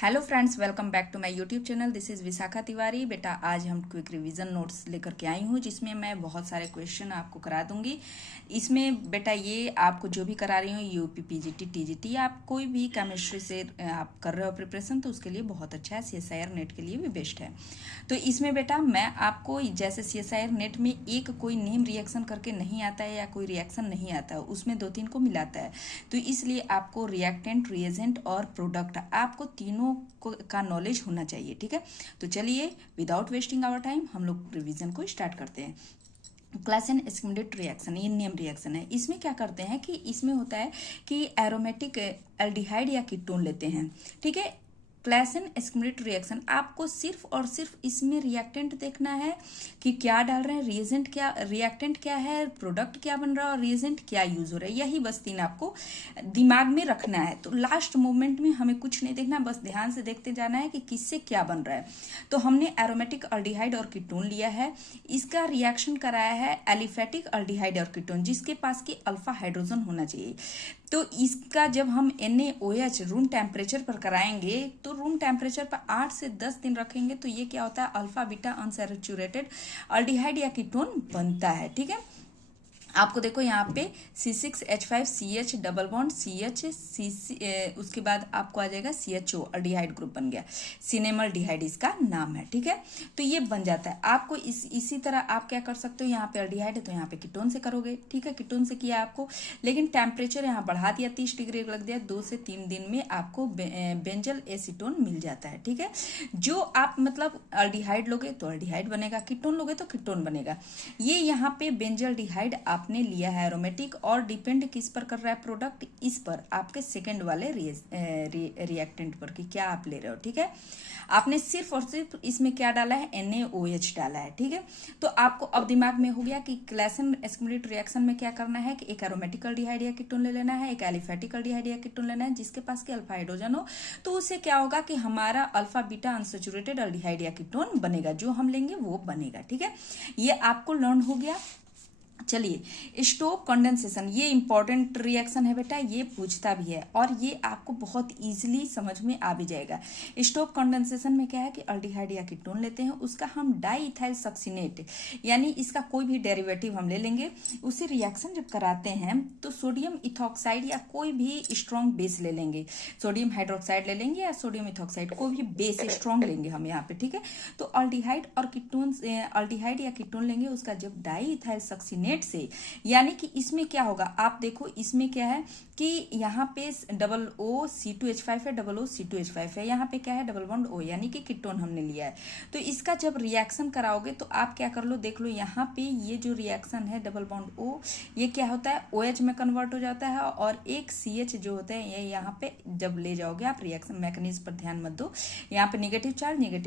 Hello friends, welcome back to my YouTube channel. This is Vishakha Tiwari. बेटा आज हम quick revision notes लेकर के आई हूँ जिसमें मैं बहुत सारे क्वेश्चन आपको करा दूंगी। इसमें बेटा ये आपको जो भी करा रही हूँ यूपी पीजीटी टीजीटी आप कोई भी केमिस्ट्री से आप कर रहे हो प्रिपरेशन तो उसके लिए बहुत अच्छा है। सीएसआईआर नेट के लिए भी बेस्ट है। तो इसमें बेटा मैं आपको जैसे सीएसआईआर नेट में एक कोई नेम रिएक्शन करके नहीं आता है या कोई रिएक्शन नहीं आता है, उसमें दो तीन को मिलाता है। तो इसलिए आपको रिएक्टेंट, रिएजेंट और प्रोडक्ट आपको तीनों का नॉलेज होना चाहिए। ठीक है, तो चलिए विदाउट वेस्टिंग आवर टाइम हम लोग रिवीजन को स्टार्ट करते हैं। क्लासेन एस्किमेटेड रिएक्शन, ये नेम रिएक्शन है। इसमें क्या करते हैं कि इसमें होता है कि एरोमेटिक एल्डिहाइड या कीटोन लेते हैं। ठीक है, क्लासेन एस्किमेटेड रिएक्शन आपको सिर्फ और सिर्फ इसमें रिएक्टेंट देखना है कि क्या डाल रहे हैं, रिएजेंट क्या, रिएक्टेंट क्या है, प्रोडक्ट क्या बन रहा है और रिएजेंट क्या यूज हो रहा है। यही बस तीन आपको दिमाग में रखना है। तो लास्ट मोमेंट में हमें कुछ नहीं देखना, बस ध्यान से देखते जाना है कि किससे क्या बन रहा है। तो हमने एरोमेटिक एल्डिहाइड और कीटोन लिया है। इसका रिएक्शन कराया है एलिफेटिक एल्डिहाइड और कीटोन जिसके पास की अल्फा हाइड्रोजन होना चाहिए। तो इसका जब हम NaOH रूम टेम्परेचर पर कराएंगे तो रूम टेम्परेचर पर 8 से 10 दिन रखेंगे तो ये क्या होता है, अल्फा बीटा अनसैचुरेटेड एल्डिहाइड या कीटोन बनता है। ठीक है, आपको देखो यहाँ पे C6H5CH डबल बॉन्ड CH उसके बाद आपको आ जाएगा CHO, एल्डिहाइड ग्रुप बन गया। सिनेमल डिहाइड इसका नाम है। ठीक है, तो ये बन जाता है। आपको इसी तरह आप क्या कर सकते हो, यहाँ पे एल्डिहाइड है तो यहाँ पे कीटोन से करोगे। ठीक है, कीटोन से किया आपको, लेकिन टेम्परेचर यहाँ बढ़ा दिया, 30 डिग्री लग दिया, 2 से 3 दिन में आपको बेंजल एसीटोन मिल जाता है। ठीक है, जो आप मतलब एल्डिहाइड लोगे तो एल्डिहाइड बनेगा, कीटोन लोगे तो कीटोन बनेगा। ये यहाँ पे बेंजल डिहाइड आपने लिया है एरोमेटिक और डिपेंड किस पर कर रहा है प्रोडक्ट, इस पर आपके सेकंड वाले रिएक्टेंट पर कि क्या आप ले रहे हो। ठीक है, आपने सिर्फ और सिर्फ इसमें क्या डाला है, NaOH डाला है। ठीक है, तो आपको अब दिमाग में हो गया कि क्लासेन एस्किमेटेड रिएक्शन में क्या करना है कि एक एरोमेटिक एल्डिहाइड या कीटोन ले लेना है, एक एलिफेटिक एल्डिहाइड या कीटोन लेना है जिसके पास के अल्फा हाइड्रोजन हो। तो उससे क्या होगा कि हमारा अल्फा बीटा अनसैचुरेटेड एल्डिहाइड या कीटोन बनेगा, जो हम लेंगे वो बनेगा। ठीक है, ये आपको लर्न हो गया। चलिए, स्टोव कंडेंसेशन, ये इंपॉर्टेंट रिएक्शन है बेटा, ये पूछता भी है और ये आपको बहुत इजीली समझ में आ भी जाएगा। स्टोव कंडेंसेशन में क्या है कि एल्डिहाइड या कीटोन लेते हैं, उसका हम डाईइथाइल सक्सिनेट यानी इसका कोई भी डेरिवेटिव हम ले लेंगे। उसे रिएक्शन जब कराते हैं तो सोडियम इथॉक्साइड या कोई भी स्ट्रॉन्ग बेस ले लेंगे, सोडियम हाइड्रोक्साइड ले लेंगे या सोडियम इथॉक्साइड, कोई भी बेस स्ट्रॉन्ग लेंगे हम यहाँ पे। ठीक है, तो एल्डिहाइड और कीटोन, एल्डिहाइड या कीटोन लेंगे, उसका जब डाईइथाइल सक्सिनेट से, यानी कि इसमें क्या होगा, आप देखो इसमें क्या है कि यहाँ पे डबल O C2H5 है, डबल O C2H5 है, यहाँ पे क्या है डबल बॉन्ड O यानी कि कीटोन हमने लिया है। तो इसका जब रिएक्शन कराओगे तो आप क्या कर लो, देख लो यहाँ पे ये जो रिएक्शन है डबल बॉन्ड O, ये क्या होता है OH में कन्वर्ट हो जाता है और एक CH जो होता है ये यहाँ पे जब ले जाओगे आप, रिएक्शन मैकेनिज्म पर ध्यान मत दो, यहाँ पे नेगेटिव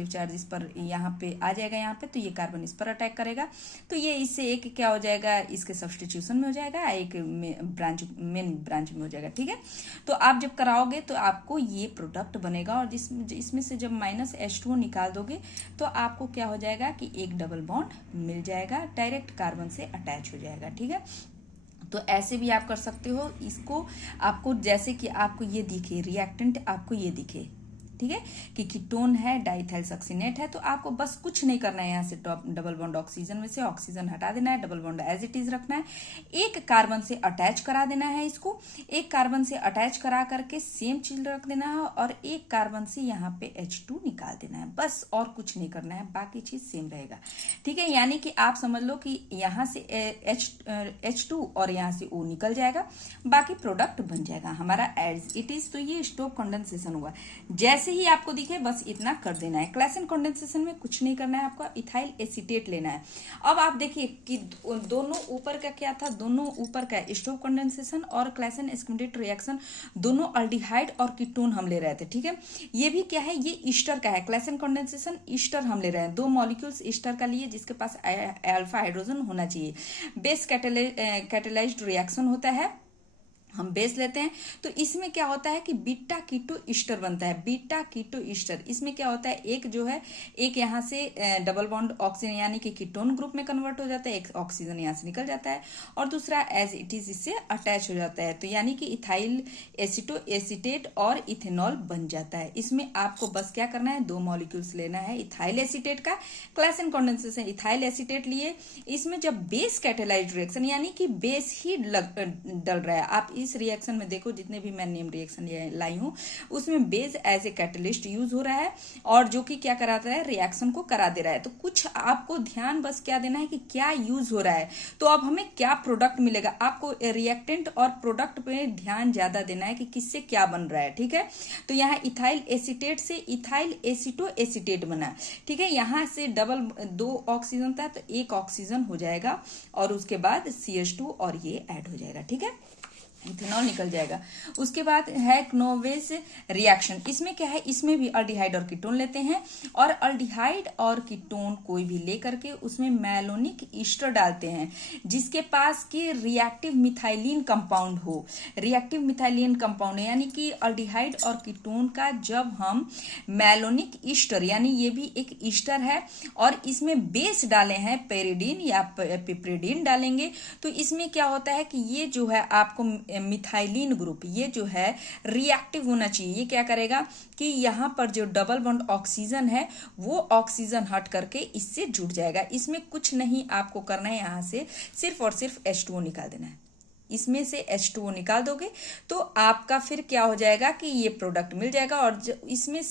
चार्ज इस पर यहाँ पे आ जाएगा, यहाँ पे तो ये कार्बन इस पर अटैक करेगा, तो ये इससे एक क्या हो जाएगा, इसके सब्स्टिट्यूशन में हो जाएगा, एक ब्रांच मेन ब्रांच में हो जाएगा। ठीक है, तो आप जब कराओगे तो आपको ये प्रोडक्ट बनेगा और इसमें से जब -H2O निकाल दोगे तो आपको क्या हो जाएगा कि एक डबल बॉन्ड मिल जाएगा, डायरेक्ट कार्बन से अटैच हो जाएगा। ठीक है, तो ऐसे भी आप कर सकते हो इसको, आपको जैसे कि आपको ये दिखे रिएक्टेंट, आपको ये दिखे, ठीक है, कि कीटोन है, डाईइथाइल सक्सिनेट है, तो आपको बस कुछ नहीं करना है, यहाँ से डबल बॉन्ड ऑक्सीजन में से ऑक्सीजन हटा देना है, double bond as it is रखना है, एक कार्बन से अटैच करा देना है इसको, एक कार्बन से अटैच करा करके सेम चीज रख देना है और एक कार्बन से यहाँ पे H2 निकाल देना है, बस और कुछ नहीं करना है, बाकी चीज सेम रहेगा। ठीक है, यानी कि आप समझ लो कि यहाँ से H2 और यहाँ से O निकल जाएगा, बाकी प्रोडक्ट बन जाएगा हमारा एज इट इज। तो ये स्टोव कंडेंसेशन हुआ। जैसे ही आपको दिखे बस इतना कर देना है। क्लासेन कंडेंसेशन में कुछ नहीं करना है, आपको इथाइल एसीटेट लेना है। अब आप देखिए कि दोनों ऊपर का क्या था, दोनों ऊपर का स्टोव कंडेंसेशन और क्लासेन एस्किमेटेड रिएक्शन, दोनों एल्डिहाइड और कीटोन हम ले रहे थे। ठीक है, ये भी क्या है, ये ईस्टर का है, क्लासेन कंडेंसेशन ईस्टर हम ले रहे हैं, दो मॉलिक्यूल्स ईस्टर का लिए जिसके पास अल्फा हाइड्रोजन होना चाहिए। बेस कैटेलाइज्ड रिएक्शन होता है हम बेस लेते हैं तो इसमें क्या होता है कि बीटा कीटो ईस्टर बनता है। बीटा कीटो ईस्टर इसमें क्या होता है, एक जो है एक यहाँ से डबल बॉन्ड ऑक्सीजन यानी कि कीटोन ग्रुप में कन्वर्ट हो जाता है, एक ऑक्सीजन यहाँ से निकल जाता है और दूसरा एज इट इज इससे अटैच हो जाता है। तो यानी कि इथाइल एसिटो एसिटेट और इथेनॉल बन जाता है। इसमें आपको बस क्या करना है, दो मॉलिक्यूल्स लेना है इथाइल एसिटेट का। क्लासेन कंडेंसेशन इथाइल एसिटेट लिए, इसमें जब बेस कैटेलाइज्ड रिएक्शन यानी कि बेस ही डल रहा है, आप इस रिएक्शन में देखो जितने भी मैं नेम रिएक्शन लाई हूं उसमें base as a catalyst use हो रहा है और जो कि क्या कराता है, रिएक्शन को करा दे रहा है। तो कुछ आपको ध्यान बस क्या देना है कि क्या यूज हो रहा है, तो अब हमें क्या प्रोडक्ट मिलेगा। आपको रिएक्टेंट और प्रोडक्ट पे ध्यान ज्यादा देना है कि किससे क्या बन रहा है, ठीक है। तो यहाँ इथाइल एसिटेट से इथाइल एसिटो एसिटेट बना, ठीक है। यहाँ से डबल दो ऑक्सीजन था तो एक ऑक्सीजन हो जाएगा और उसके बाद CH2 और ये ऐड हो जाएगा, ठीक है, इथेनॉल निकल जाएगा। उसके बाद है क्नोवेस रिएक्शन। इसमें क्या है, इसमें भी अल्डिहाइड और कीटोन लेते हैं और अल्डिहाइड और कीटोन कोई भी लेकर के उसमें मैलोनिक ईस्टर डालते हैं जिसके पास की रिएक्टिव मिथाइलिन कंपाउंड हो। रिएक्टिव मिथाइलिन कंपाउंड यानी कि अल्डिहाइड और कीटोन का जब हम मैलोनिक ईस्टर यानी ये भी एक ईस्टर है और इसमें बेस डाले हैं पेरिडीन या पिप्रिडीन डालेंगे, तो इसमें क्या होता है कि ये जो है आपको मिथाइलिन ग्रुप ये जो है रिएक्टिव होना चाहिए। ये क्या करेगा कि यहां पर जो डबल बॉन्ड ऑक्सीजन है वो ऑक्सीजन हट करके इससे जुड़ जाएगा। इसमें कुछ नहीं आपको करना है, यहां से सिर्फ और सिर्फ H2O निकाल देना है। इसमें से H2O निकाल दोगे तो आपका फिर क्या हो जाएगा कि ये प्रोडक्ट मिल जाएगा और इसमें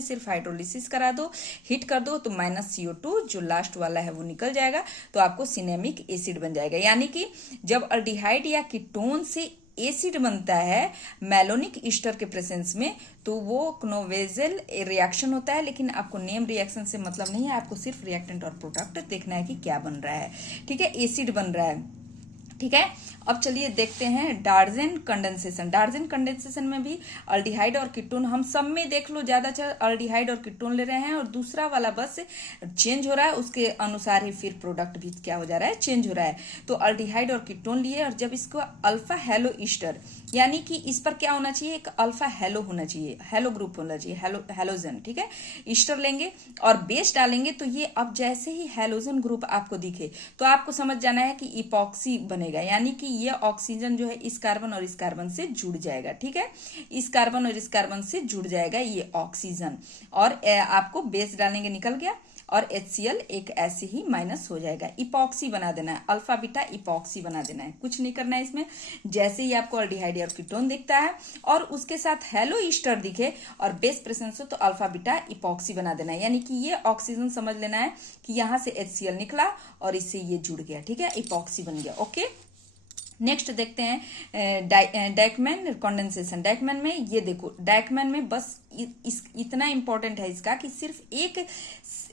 सिर्फ हाइड्रोलिसिस करा दो, हीट कर दो तो -CO2 जो लास्ट वाला है वो निकल जाएगा, तो आपको सिनेमिक एसिड बन जाएगा। यानी कि जब अल्डिहाइड या कीटोन से एसिड बनता है मैलोनिक ईस्टर के प्रेजेंस में तो वो क्नोवेजल रिएक्शन होता है। लेकिन आपको नेम रिएक्शन से मतलब नहीं है, आपको सिर्फ रिएक्टेंट और प्रोडक्ट देखना है कि क्या बन रहा है, ठीक है, एसिड बन रहा है, ठीक है। अब चलिए देखते हैं डार्जेन कंडेंसेशन। डार्जेन कंडेंसेशन में भी अल्डिहाइड और कीटोन, हम सब में देख लो ज्यादातर अल्डिहाइड और कीटोन ले रहे हैं और दूसरा वाला बस चेंज हो रहा है, उसके अनुसार ही फिर प्रोडक्ट भी क्या हो जा रहा है, चेंज हो रहा है। तो अल्डिहाइड और कीटोन लिए और जब इसको अल्फा हेलो ईस्टर यानी कि इस पर क्या होना चाहिए, एक अल्फा हेलो होना चाहिए, हेलो ग्रुप होना चाहिए, हेलोजन, ठीक है, ईस्टर लेंगे और बेस डालेंगे तो ये अब जैसे ही हेलोजन ग्रुप आपको दिखे तो आपको समझ जाना है कि इपॉक्सी बनेगा। यानी कि ये ऑक्सीजन जो है इस कार्बन और इस कार्बन से जुड़ जाएगा, ठीक है, इस कार्बन और इस कार्बन से जुड़ जाएगा ये ऑक्सीजन और आपको बेस डालेंगे, निकल गया और HCl एक ऐसे ही माइनस हो जाएगा। इपॉक्सी बना देना है, अल्फा बीटा इपॉक्सी बना देना है, कुछ नहीं करना है इसमें। जैसे ही आपको अल्डिहाइड और कीटोन दिखता है और उसके साथ हेलो ईस्टर दिखे और बेस प्रेजेंस हो तो अल्फा बीटा इपॉक्सी बना देना है। यानी कि ये ऑक्सीजन समझ लेना है कि यहां से HCl निकला और इससे ये जुड़ गया, ठीक है, इपॉक्सी बन गया, ओके। नेक्स्ट देखते हैं डायकमैन कंडेंसेशन। डायकमैन में ये देखो, डायकमैन में बस इतना इंपॉर्टेंट है इसका कि सिर्फ एक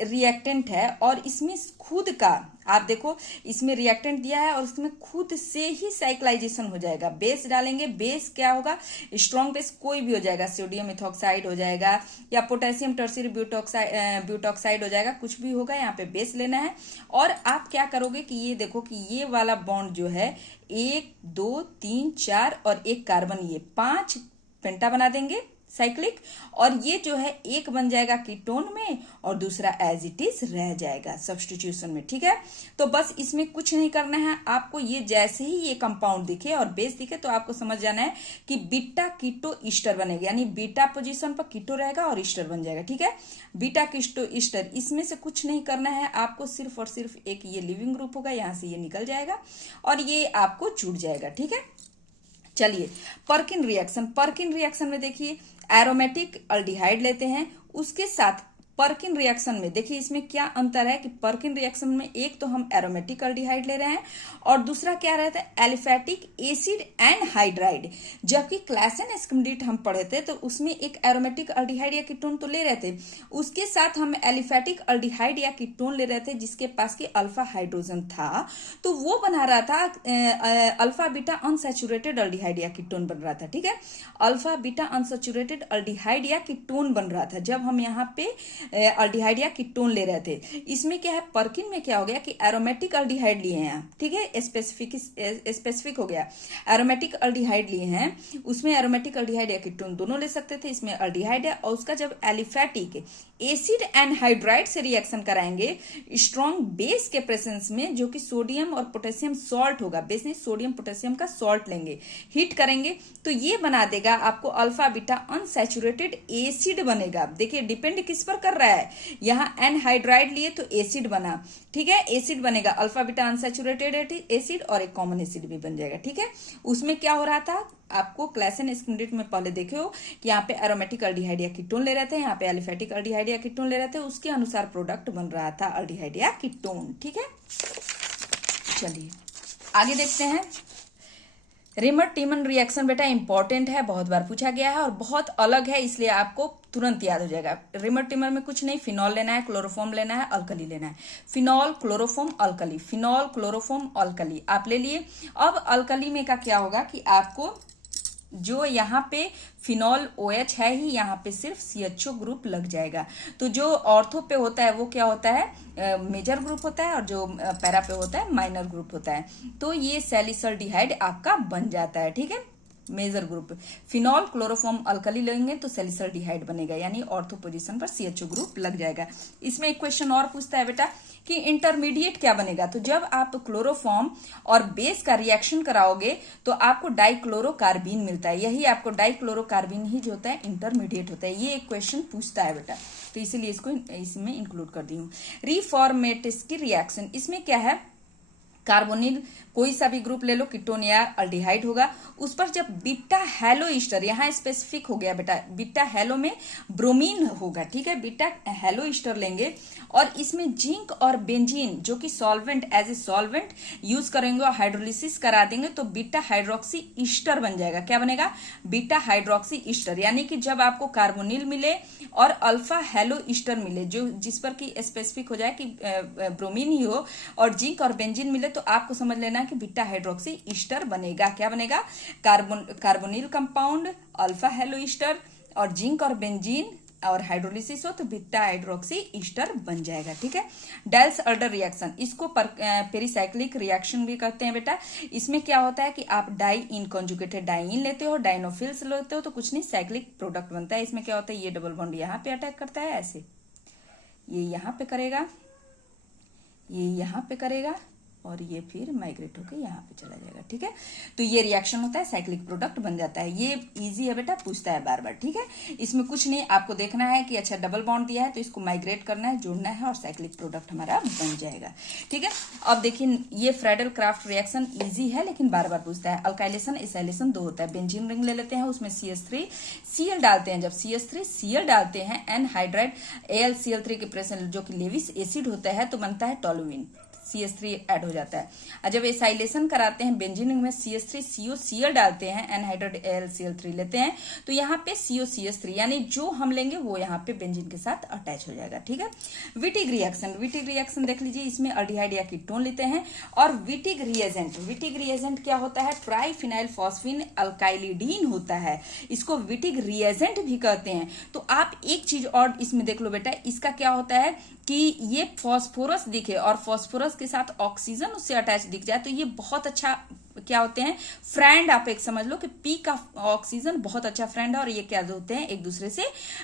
रिएक्टेंट है और इसमें खुद का आप देखो इसमें रिएक्टेंट दिया है और इसमें खुद से ही साइक्लाइजेशन हो जाएगा। बेस डालेंगे, बेस क्या होगा, स्ट्रॉन्ग बेस कोई भी हो जाएगा, सोडियम इथॉक्साइड हो जाएगा या पोटेशियम टर्शियरी ब्यूटॉक्साइड हो जाएगा, कुछ भी होगा। यहाँ पे बेस लेना है और आप क्या करोगे कि ये देखो कि ये वाला बॉन्ड जो है 1 2 3 4 और एक कार्बन, ये 5 पेंटा बना देंगे साइक्लिक और ये जो है एक बन जाएगा कीटोन में और दूसरा एज इट इज रह जाएगा सब्स्टिट्यूशन में, ठीक है। तो बस इसमें कुछ नहीं करना है आपको, ये जैसे ही ये कंपाउंड दिखे और बेस दिखे तो आपको समझ जाना है कि बीटा कीटो ईस्टर बनेगा। यानी बीटा पोजीशन पर कीटो रहेगा और ईस्टर बन जाएगा, ठीक है, बीटा कीटो ईस्टर। इसमें से कुछ नहीं करना है आपको, सिर्फ और सिर्फ एक ये लिविंग ग्रुप होगा, यहां से ये निकल जाएगा और ये आपको जुड़ जाएगा, ठीक है। चलिए पर्किन रिएक्शन। पर्किन रिएक्शन में देखिए एरोमेटिक अल्डिहाइड लेते हैं, उसके साथ पर्किन रिएक्शन में देखिए इसमें क्या अंतर है कि पर्किन रिएक्शन में एक तो हम एरोमेटिक अल्डिहाइड ले रहे हैं और दूसरा क्या रहता है एलिफेटिक एसिड एंड हाइड्राइड। जबकि क्लासेन एस्किमडीट हम पढ़े थे तो उसमें एक एरोमेटिक अल्डिहाइड या कीटोन तो ले रहे थे, उसके साथ हम एलिफेटिक अल्डिहाइड या कीटोन ले रहे थे जिसके पास की अल्फा हाइड्रोजन था, तो वो बना रहा था अल्फा बीटा अनसैचुरेटेड अल्डिहाइड या कीटोन बन रहा था, ठीक है, अल्फा बीटा अनसैचुरेटेड अल्डिहाइड या कीटोन बन रहा था। जब हम यहाँ पे अल्डिहाइड या कीटोन ले रहे थे। इसमें क्या है, पर्किन में क्या हो गया कि एरोमेटिक अल्डिहाइड लिए हैं, ठीक है, स्पेसिफिक हो गया, एरोमेटिक अल्डिहाइड लिए हैं, उसमें एरोमेटिक अल्डिहाइड या कीटोन दोनों ले सकते थे, इसमें अल्डिहाइड है, और उसका जब एलिफेटिक एसिड एनहाइड्राइड से रिएक्शन कराएंगे स्ट्रॉन्ग बेस के प्रेजेंस में, जो कि सोडियम और पोटेशियम सॉल्ट होगा, बेस में सोडियम पोटेशियम का सॉल्ट लेंगे, हीट करेंगे, तो ये बना देगा आपको अल्फा बीटा अनसैचुरेटेड एसिड बनेगा। देखिए डिपेंड किस पर कर रहा है, यहाँ एनहाइड्राइड लिए तो एसिड बना, ठीक है, एसिड बनेगा अल्फा बीटा अनसैचुरेटेड एसिड, और एक कॉमन एसिड भी बन जाएगा, ठीक है। उसमें क्या हो रहा था, आपको क्लास एंड स्किनडिट में पहले देखे हो कि यहाँ पे एरोमेटिक अल्डिहाइड या कीटोन ले रहे थे, यहाँ पे एलिफेटिक अल्डिहाइड या कीटोन ले रहे थे, उसके अनुसार प्रोडक्ट बन रहा था अल्डिहाइड या कीटोन, ठीक है। चलिए आगे देखते हैं। रिमर टीमन रिएक्शन बेटा इंपॉर्टेंट है, बहुत बार पूछा गया है और बहुत अलग है, इसलिए आपको तुरंत याद हो जाएगा। रिमर टीमर में कुछ नहीं, फिनॉल लेना है, क्लोरोफॉर्म लेना है, अल्कली लेना है, phenol chloroform alkali, phenol chloroform alkali आप ले लिए। अब अल्कली में का क्या होगा कि आपको जो यहाँ पे फिनॉल OH है ही, यहाँ पे सिर्फ CHO ग्रुप लग जाएगा। तो जो ऑर्थो पे होता है वो क्या होता है, मेजर ग्रुप होता है, और जो पैरा पे होता है माइनर ग्रुप होता है। तो ये सैलिसल्डिहाइड आपका बन जाता है, ठीक है, major group. Phenol chloroform alkali लेंगे तो सैलिसल्डिहाइड बनेगा, यानी ऑर्थो पोजीशन पर CHO ग्रुप लग जाएगा। इसमें एक क्वेश्चन और पूछता है बेटा कि इंटरमीडिएट क्या बनेगा, तो जब आप क्लोरोफॉर्म और बेस का रिएक्शन कराओगे तो आपको डाइक्लोरोकार्बिन मिलता है, यही आपको डाइक्लोरोकार्बिन ही जो होता है इंटरमीडिएट होता है। ये एक क्वेश्चन पूछता है बेटा, तो इसीलिए इसको इसमें इंक्लूड कर दी हूँ। रीफॉर्मेटिस की रिएक्शन, इसमें क्या है, कार्बोनिल कोई सा भी ग्रुप ले लो, कीटोन या अल्डिहाइड होगा, उस पर जब बीटा हेलो ईस्टर, यहाँ स्पेसिफिक हो गया बेटा, बीटा हेलो में ब्रोमीन होगा, ठीक है, बीटा हेलो ईस्टर लेंगे, और इसमें जिंक और बेंजीन जो कि solvent, as a solvent use करेंगे और हाइड्रोलिसिस करा देंगे तो बीटा हाइड्रोक्सी ईस्टर बन जाएगा। क्या बनेगा, बीटा हाइड्रोक्सी ईस्टर, यानी कि जब आपको कार्बोनिल मिले और अल्फा हेलो ईस्टर मिले, जो जिस पर कि स्पेसिफिक हो जाए कि ब्रोमीन ही हो, और जिंक और बेंजीन मिले, तो आपको समझ लेना कि बीटा हाइड्रोक्सी ईस्टर बनेगा। क्या बनेगा, carbonyl compound, alpha hello Easter, और जिंक और बेंजीन और हाइड्रोलिसिस हो तो बीटा हाइड्रोक्सी ईस्टर बन जाएगा, ठीक है। डाइल्स अल्डर रिएक्शन, इसको पेरिसाइक्लिक रिएक्शन भी कहते हैं बेटा। इसमें क्या होता है कि आप डाई इन कॉन्जुगेटेड डाइइन लेते हो, डाइनोफिल्स लेते हो, तो कुछ नहीं साइक्लिक प्रोडक्ट बनता है। इसमें क्या होता है, ये डबल बॉन्ड यहाँ पे अटैक करता है, ऐसे ये यहाँ पे करेगा, ये यहाँ पे करेगा, और ये फिर माइग्रेट होकर यहाँ पे चला जाएगा, ठीक है। तो ये रिएक्शन होता है, साइक्लिक प्रोडक्ट बन जाता है। ये इजी है बेटा, पूछता है बार बार, ठीक है। इसमें कुछ नहीं, आपको देखना है कि अच्छा डबल बॉन्ड दिया है तो इसको माइग्रेट करना है, जोड़ना है, और साइक्लिक प्रोडक्ट हमारा बन जाएगा, ठीक है। अब देखिए ये फ्रेडल क्राफ्ट रिएक्शन इजी है, लेकिन बार बार पूछता है। अल्काइलेशन एसाइलेशन दो होता है, बेंजीन रिंग ले लेते हैं, उसमें CH3Cl डालते हैं, जब CH3Cl डालते हैं एनहाइड्राइड AlCl3 के प्रेजेंस जो कि लेविस एसिड होता है तो बनता है टोलुइन, CH3 ऐड हो जाता है। और जब एसाइलेशन कराते हैं बेंजीन में CH3COCl डालते हैं, एनहाइड्राइड AlCl3 लेते हैं, तो यहाँ पे COCH3 यानी जो हम लेंगे वो यहाँ पे बेंजीन के साथ अटैच हो जाएगा, ठीक है। विटिग रिएक्शन देख लीजिए, इसमें अल्डिहाइड या कीटोन लेते हैं, और विटिग रिएजेंट क्या होता है, ट्राइफिनाइल फॉस्फिन अल्काइलिडीन होता है, इसको विटिग रिएजेंट भी कहते हैं। तो आप एक चीज और इसमें देख लो बेटा, इसका क्या होता है कि ये फॉस्फोरस दिखे और फॉस्फोरस के साथ ऑक्सीजन उससे अटैच दिख जाए तो ये बहुत अच्छा क्या होते हैं, फ्रेंड। आप एक समझ लो कि पी का ऑक्सीजन बहुत अच्छा फ्रेंड है, और ये क्या होते हैं, एक दूसरे से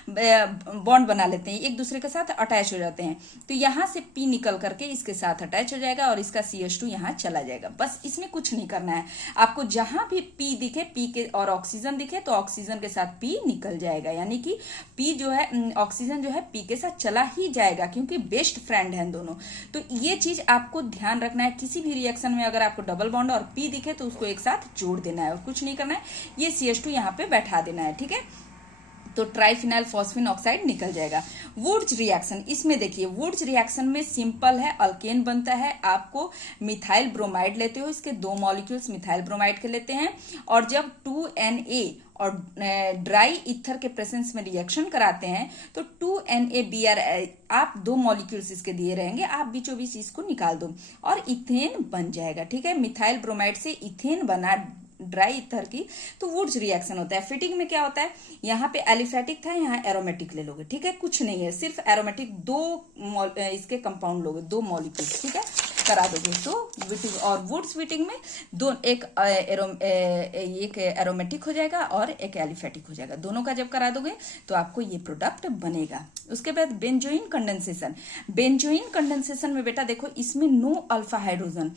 बॉन्ड बना लेते हैं, एक दूसरे के साथ अटैच हो जाते हैं। तो यहां से पी निकल करके इसके साथ अटैच हो जाएगा और इसका CH2 यहाँ चला जाएगा। बस इसमें कुछ नहीं करना है आपको, जहां भी पी दिखे, पी के और ऑक्सीजन दिखे तो ऑक्सीजन के साथ पी निकल जाएगा, यानी कि पी जो है, ऑक्सीजन जो है पी के साथ चला ही जाएगा, क्योंकि बेस्ट फ्रेंड है दोनों। तो ये चीज आपको ध्यान रखना है, किसी भी रिएक्शन में अगर आपको डबल बॉन्ड और पी दिखे तो उसको एक साथ जोड़ देना है, और कुछ नहीं करना है, ये CH2 यहाँ पे बैठा देना है, ठीक है। तो ट्राइफिनाइल फॉस्फिन ऑक्साइड निकल जाएगा। वुड्स रिएक्शन, इसमें देखिए वुड्स रिएक्शन में सिंपल है, अल्केन बनता है, आपको मिथाइल ब्रोमाइड लेते हो, इसके 2 मॉलिक्यूल्स मिथाइल ब्रोमाइड के लेते हैं, और जब 2Na और ड्राई ईथर के प्रेजेंस में रिएक्शन कराते हैं तो 2NaBr आप 2 मॉलिक्यूल्स इसके दिए रहेंगे, आप बीचों बीच इसको निकाल दो और इथेन बन जाएगा, ठीक है। मिथाइल ब्रोमाइड से इथेन बना, ड्राई ईथर की, तो वुड्स रिएक्शन होता है। फिटिंग में क्या होता है, यहाँ पे एलिफेटिक था, यहाँ एरोमेटिक ले लोगे, ठीक है, कुछ नहीं है, सिर्फ एरोमेटिक दो इसके कंपाउंड लोगे, दो मॉलिक्यूल्स, ठीक है, करा दोगे। तो विटिंग और वुड्स विटिंग में दो एक एरोमेटिक हो जाएगा और एक एलिफेटिक हो जाएगा, दोनों का जब करा दोगे तो आपको ये प्रोडक्ट बनेगा। उसके बाद बेंजोइन कंडेंसेशन। बेंजोइन कंडेंसेशन में बेटा देखो, इसमें नो अल्फा हाइड्रोजन।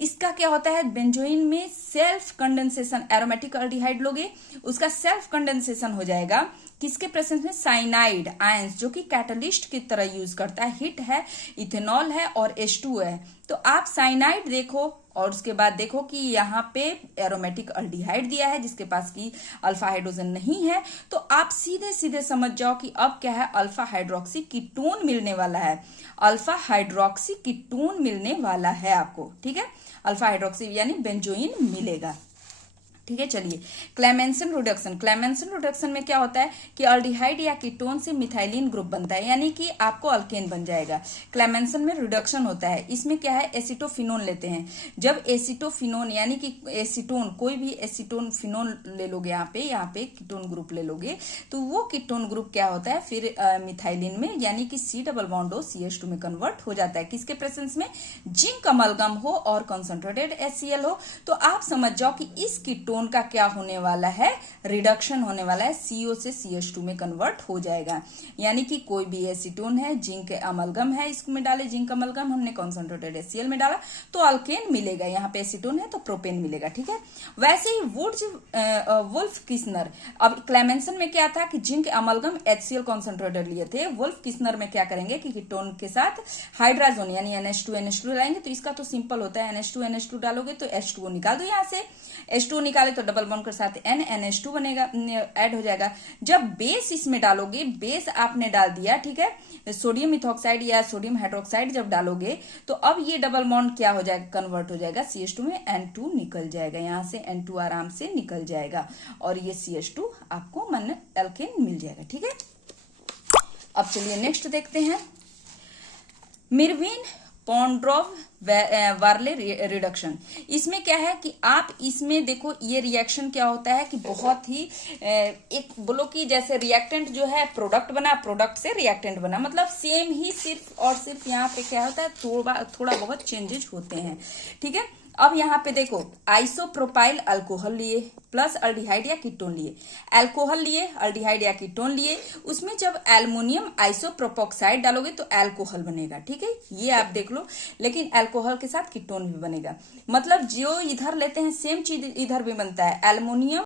इसका क्या होता है, बेंजोइन में सेल्फ कंडेंसेशन, एरोमेटिक अल्डिहाइड लोगे, उसका सेल्फ कंडेंसेशन हो जाएगा किसके प्रेजेंस में, साइनाइड आयंस, जो कि कैटलिस्ट की तरह यूज करता है। हिट है, इथेनॉल है और H2 है। तो आप साइनाइड देखो और उसके बाद देखो कि यहाँ पे एरोमेटिक अल्डिहाइड दिया है जिसके पास की अल्फा हाइड्रोजन नहीं है, तो आप सीधे सीधे समझ जाओ कि अब क्या है, अल्फा हाइड्रोक्सी कीटोन मिलने वाला है। अल्फा हाइड्रोक्सी कीटोन मिलने वाला है आपको, ठीक है, अल्फा हाइड्रोक्सी यानी बेंजोइन मिलेगा, ठीक है। चलिए, क्लेमेंसन रिडक्शन। क्लेमेंसन रिडक्शन में क्या होता है कि अल्डिहाइड या कीटोन से मिथाइलिन ग्रुप बनता है, यानी कि आपको अल्केन बन जाएगा। क्लेमेंसन में रिडक्शन होता है, इसमें क्या है, एसिटोफिनोन लेते हैं। जब एसिटोफिनोन यानी कि एसीटोन, कोई भी एसीटोन फिनोन ले लोगे, यहाँ पे कीटोन ग्रुप ले लोगे, तो वो कीटोन ग्रुप क्या होता है फिर मिथाइलिन में, यानी कि C डबल बॉन्ड हो CH2 में कन्वर्ट हो जाता है। किसके प्रेजेंस में, जिंक अमलगम हो और कंसंट्रेटेड HCl हो। तो आप समझ जाओ कि इस कीटोन का क्या होने वाला है, रिडक्शन होने वाला है, CO से CH2 में कन्वर्ट हो जाएगा। यानी कि कोई भी एसीटोन है, जिंक अमलगम है, इसमें डाले जिंक अमलगम, हमने कंसंट्रेटेड HCl में डाला तो अल्केन मिलेगा। यहाँ पे एसीटोन है तो प्रोपेन मिलेगा, ठीक है। वैसे ही वुल्फ किस्नर, अब क्लेमेंसन में क्या था कि जिंक अमलगम HCl कंसंट्रेटेड लिए थे, वुल्फ किस्नर में क्या करेंगे कि कीटोन के साथ हाइड्राजोन यानी NH2 लाएंगे। तो इसका तो सिंपल होता है, NH2 डालोगे तो H2O निकाल दो, यहाँ से H2O निकाले तो डबल बॉन्ड के साथ NH2 बनेगा, ऐड हो जाएगा। जब बेस इसमें डालोगे, बेस आपने डाल दिया, ठीक है, सोडियम इथॉक्साइड या सोडियम हाइड्रोक्साइड जब डालोगे तो अब ये डबल बॉन्ड क्या हो जाएगा, कन्वर्ट हो जाएगा CH2 में, N2 निकल जाएगा, यहाँ से N2 आराम से निकल जाएगा और ये CH2 आपको मन एल्केन मिल जाएगा, ठीक है। अब चलिए नेक्स्ट देखते हैं, मिरविन पॉन्ड्रोव वार्ले रिडक्शन। इसमें क्या है कि आप इसमें देखो, ये रिएक्शन क्या होता है कि बहुत ही एक बोलो कि जैसे रिएक्टेंट जो है प्रोडक्ट बना, प्रोडक्ट से रिएक्टेंट बना, मतलब सेम ही, सिर्फ और सिर्फ यहाँ पे क्या होता है, थोड़ा बहुत चेंजेस होते हैं, ठीक है। अब यहाँ पे देखो, आइसोप्रोपाइल अल्कोहल लिए प्लस अल्डिहाइड या कीटोन लिए, अल्कोहल लिए, अल्डिहाइड या कीटोन लिए, उसमें जब एल्युमिनियम आइसोप्रोपोक्साइड डालोगे तो अल्कोहल बनेगा, ठीक है, ये आप देख लो। लेकिन अल्कोहल के साथ कीटोन भी बनेगा, मतलब जो इधर लेते हैं सेम चीज इधर भी बनता है। एल्युमिनियम